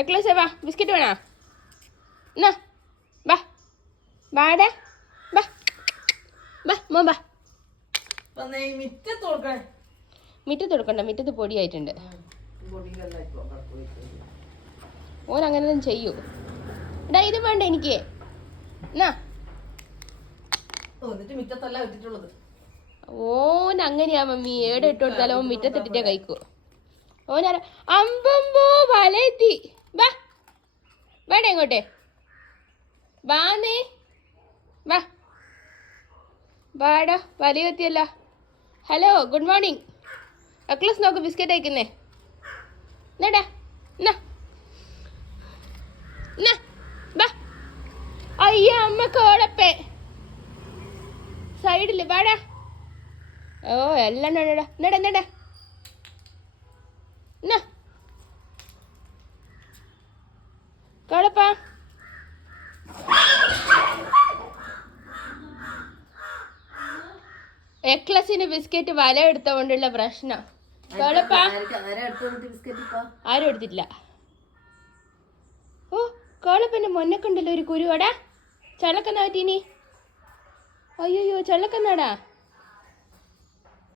എക്ലസ് വാ, ബിസ്ക്കറ്റ് വേണോ? എന്നാ വാ, വാടാ, വാ വാ മോ വാ. മുറ്റത്ത് കൊടുക്കണ്ട, മുറ്റത്ത് പൊടിയായിട്ടുണ്ട്. ഓൻ അങ്ങനെ ചെയ്യൂ. എടാ ഇത് വേണ്ട എനിക്ക്. എന്നാ ഓൻ അങ്ങനെയാ മമ്മി, ഏടെ ഇട്ട് കൊടുത്താലോ ഓൻ മുറ്റത്തിട്ടിട്ടേ കഴിക്കൂ. ഓനാര അമ്പമ്പോ വലയെത്തി. വാ വേണ്ട ഇങ്ങോട്ടെ വാന്നേ, വാ വാടാ, വലയെത്തിയല്ല. Hello, good morning. അക്ലസ് നോക്ക്, ബിസ്ക്കറ്റ് അയക്കുന്നേ. എന്നാടാ, എന്നാ എന്നാ വാ. അയ്യ അമ്മ കോടപ്പേ സൈഡില് വാടാ. ഓ എല്ലാം എന്നടാ എന്നടാ എന്നാ കോടപ്പാ. എക്ലസിന് ബിസ്ക്കറ്റ് വല എടുത്തോണ്ടുള്ള പ്രശ്നം. കോടപ്പാ ആരും എടുത്തിട്ടില്ല. ഓ കോളപ്പന്റെ മൊന്നക്കുണ്ടല്ലോ ഒരു കുരുവടാ. ചളക്കന്നാ പറ്റീനി. അയ്യോ ചളക്കന്നാടാ.